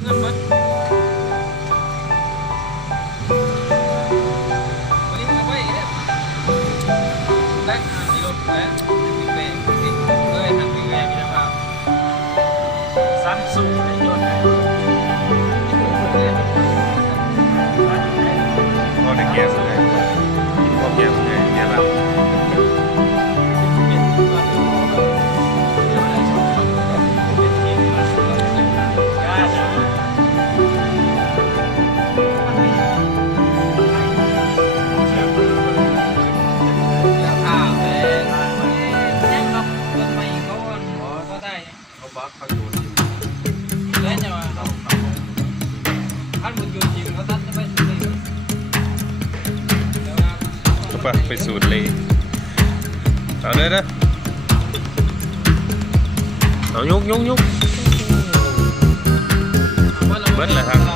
เงินมันวันนี้มันไปเนี่ยได้กิโลแล้วถึงเบงเลยทางถึงแรงมีนะครับสั้นสุดในยอดนะพอได้แก้มเลยพอแก้มเลยเนี่ยแบบไปสูตรเลยเอาเลยนะเอายุกเบิดเลยครับ